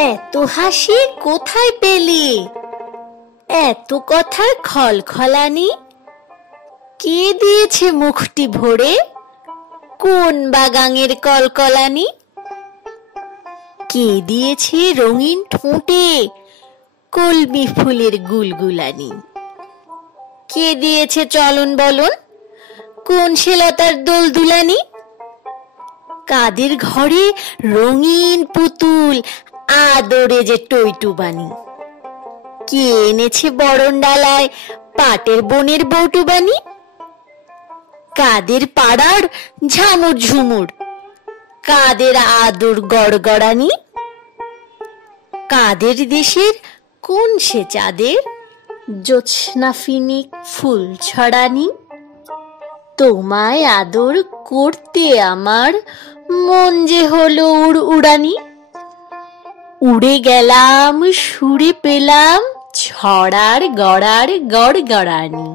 এত হাসি কোথায় পেলি? এত কথার খলখলানি কে দিয়েছে মুখটি ভরে? কোন বাগানের কলকলানি? কে দিয়েছে রঙিন ঠোঁটে কলমি ফুলের গুলগুলানি? কে দিয়েছে চলন বলন কোন শিলতার দোলদুলানি? কাদের ঘরে রঙিন পুতুল আদরে যে টইটুবানি? কে এনেছে বরণ ডালায় পাটের বনের বৌটুবানি? কাদের পাড়ার ঝামুর ঝুমুর, কাদের আদর গড়গড়ানি? কাদের দেশের কোন সে চাঁদের জ্যোৎস্না ফিনিক ফুল ছড়ানি? তোমায় আদর করতে আমার মন যে হলো উড়ানি। উড়ে গেলাম সুরে পেলাম ছড়ার গড়ার গড়গড়ানি।